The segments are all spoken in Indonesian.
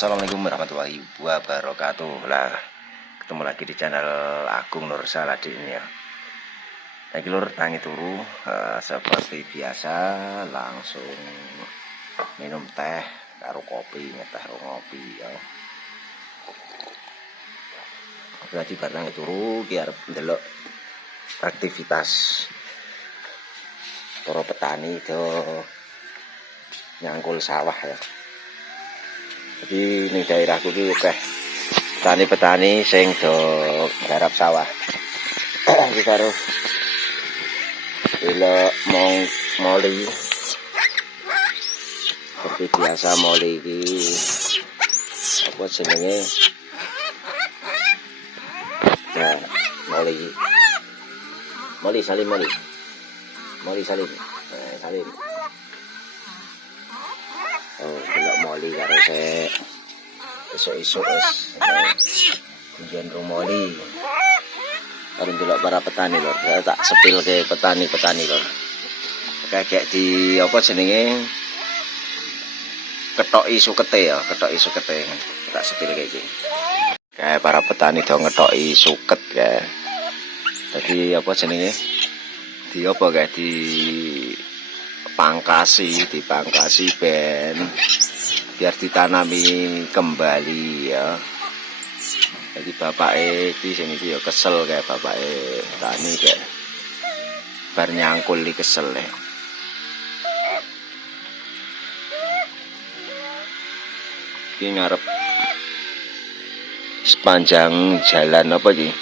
Assalamualaikum warahmatullahi wabarakatuh. Lah, ketemu lagi di channel Agung Nur Saladi ini ya. Lagi lur tangi turu seperti biasa langsung minum teh karo kopi, ngeteh karo ngopi ya. Berarti barang turu ki arep ndelok aktivitas para petani do nyangkul sawah ya. Jadi ini daerahku ki akeh petani-petani sing do garap sawah. Iki karo delok moli. Seperti biasa moli iki apa jenenge? Nah, moli salim. Salim. Oh, delok moli karo sek esuk-esuk wis njen moli. Karo delok para petani lho, tak sepil ke petani-petani lho. Kayak di apa jenenge? Ketoki sukete ya, tak sepil kayak iki. Kayak para petani do ngetoki suket kayak. Jadi apa jenenge? Di apa kayak dipangkasi ben biar ditanami kembali ya. Jadi bapake iki sing iki ya kesel kayak bapake tani kayak bar nyangkul iki kesel ya. Iki ngarep sepanjang jalan apa iki?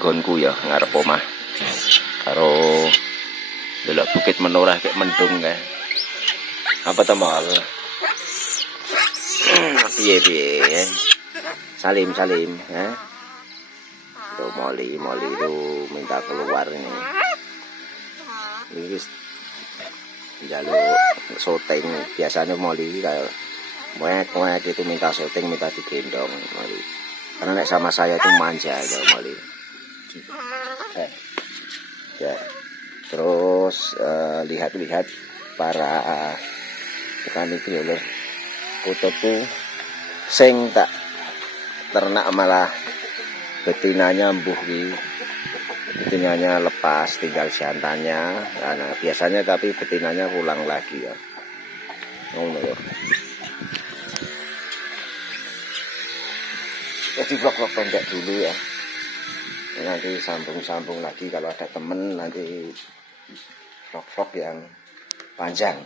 Gonku ya ngarep omah. Karo delok bukit menoreh kayak mendung kayak. Apa ta mal? Piye? Salim ya. Tuh moli itu minta keluar ini. Ini jaluk syuting biasanya moli kayak muek itu minta syuting, minta digendong moli. Karena nek sama saya itu manja ya moli. Ya. Terus lihat-lihat para petani lho. Kutuku sing tak ternak malah betinanya betinanya lepas tinggal jantannya. Nah, biasanya tapi betinanya pulang lagi ya. Jadi vlog pendek dulu ya. Nanti sambung lagi kalau ada temen, nanti vlog yang panjang.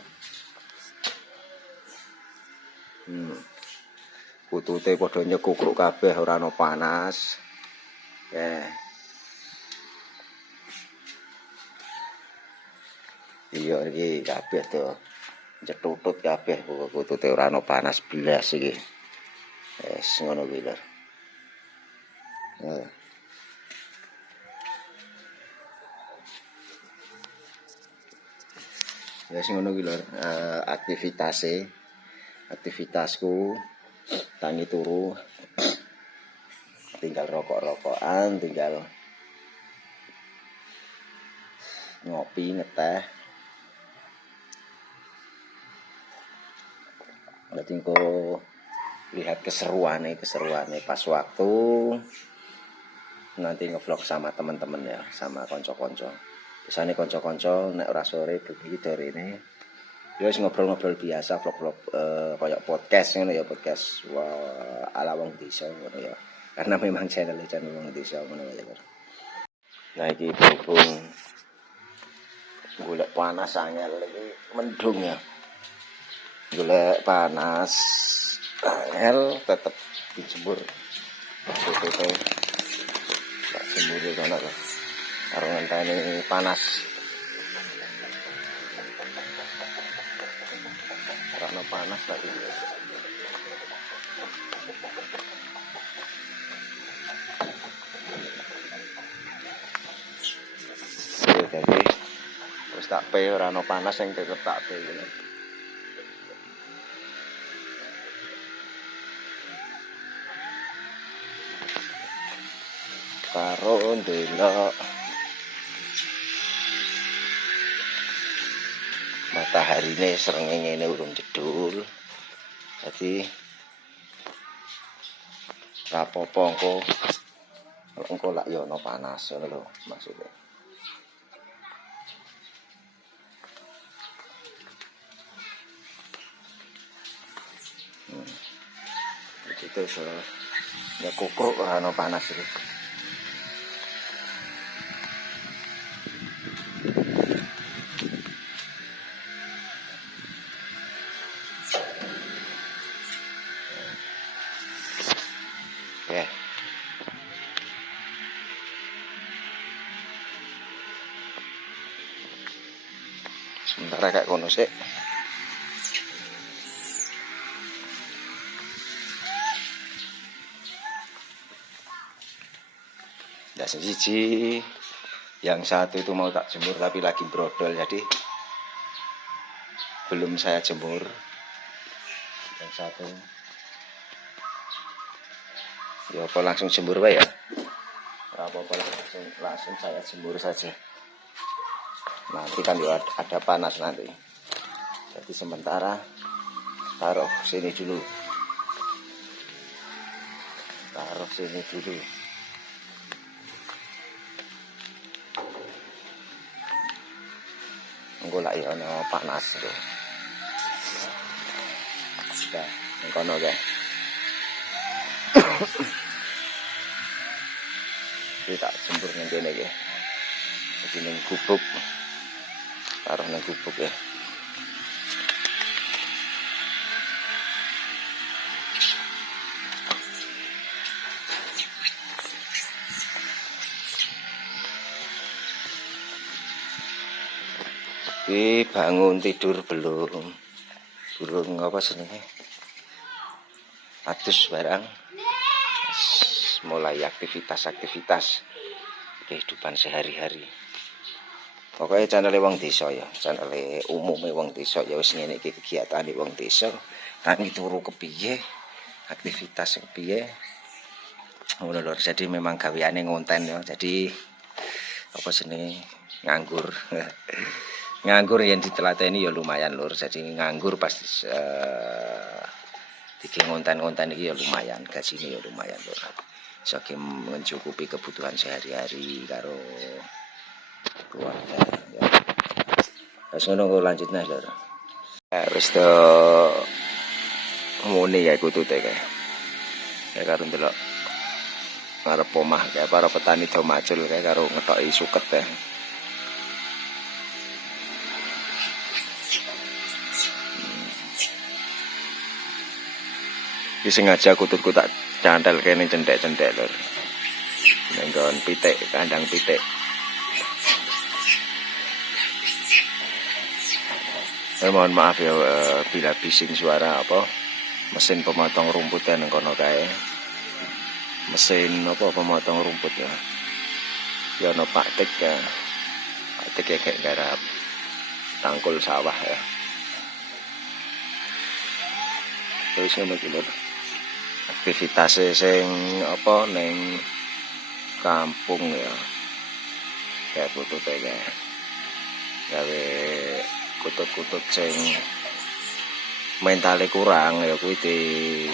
Putute padha nyekukruk kabeh ora ana panas. Ya. Iya iki kabeh to. Cetutut kabeh putute ora ana panas blas iki. Wes ngono kuwi lho. Ya sing ngono kuwi lho aktivitasku tangi turu tinggal rokok-rokokan, tinggal ngopi ngeteh. Berarti engko lihat keseruannya pas waktu nanti ngevlog sama teman-teman ya, sama konco-konco. Biasanya konco-konco nek ora sore bengi dorene ya wis ngobrol-ngobrol biasa vlog-vlog kayak podcast ngono ya, podcast ala wong desa ngono ya. Karena memang channel wong desa ngono ya. Nah iki berhubung golek panas angel iki mendung ya. Golek panas angel tetep dijemur. Foto-foto tak jemur kono lho. Karo ngenteni panas. Karena panas tadi. Jadi terus tak pe ora ono panas yang tetep tak pe gitu. Karo ndelok matahari ini srengenge urung jedul. Jadi rapopo engko lak yo ono panas ngono lho maksudnya. Itu ya kukruk ora ono panas iki. Ya. Sementara kayak kono sih. Ya siji, yang satu itu mau tak jemur tapi lagi brodol, jadi belum saya jemur. Yang satu, ya apa langsung jemur ya? Apa langsung saya jemur saja. Nanti kan ya ada panas nanti. Jadi sementara taruh sini dulu. Taruh sini dulu. Engko lak ya ono panas lho. Sudah, ngono guys. Kita jemur nang kene iki. Jadi ning gubuk. Taruh nang gubuk ya. Bangun tidur belum apa senenge adus barang, mulai aktivitas kehidupan sehari-hari. Pokoknya channel wong desa ya, channel umume wong desa ya wis ngene iki kegiatane wong desa, tangi turu kepiye, aktivitas kepiye. Ngono lho, jadi memang gaweane ngonten ya. Jadi apa senenge nganggur. Nganggur yang ditelateni ya lumayan lur. Jadi nganggur pasti bikin konten-konten ini ya lumayan, gajinya ya lumayan lur. Saking mencukupi kebutuhan sehari-hari karo keluarga ya. Wis ngono lanjut nah lur. Wis to ngene ya kutute kae. Ya karo ndelok ngarep omah kae para petani do macul kae karo ngetoki suket ya. Iki sengaja kututku tak cantel kene cendek-cendek lur. Ning nggon pitik, kandang pitik. Mohon maaf ya bila bising suara apa mesin pemotong rumput nang kono kae. Mesin apa pemotong rumput ya. Ya ono Pak Tik ya. Pak Tik kayak garap tangkul sawah ya. Terus ngono iki lur. Aktivitas sing apa ning kampung ya kayak kutute kayak gawe kutut-kutut sing mentale kurang ya kuwi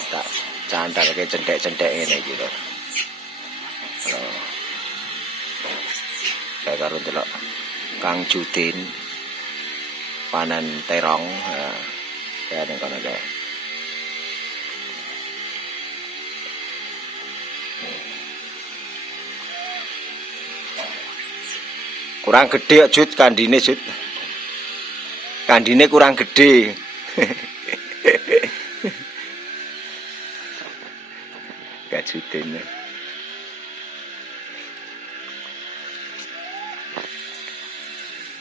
tak cantelke cendek-cendek ngene iki lho. Kayak karo delok Kang Judin panen terong ya ning kono kae. Kurang gede Jud kandine Jud. Kandine kurang gede. Kajudene.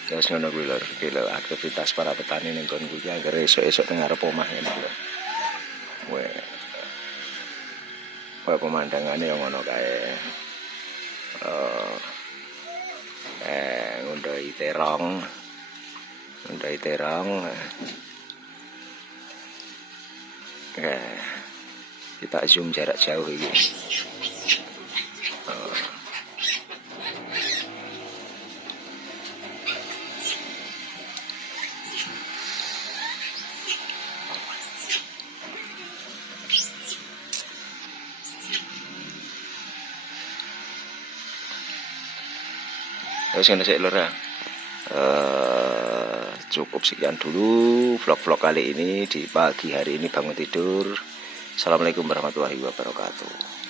Terus ngono kuwi lho, aktivitas para petani ning kon kuwi anggere esuk-esuk teng arep omah ngene lho. Pemandangane yang ngono kae. Ngundai terong. Kita zoom jarak jauh ini. Wis ngene sik lur. Cukup sekian dulu vlog-vlog kali ini di pagi hari ini bangun tidur. Assalamualaikum warahmatullahi wabarakatuh.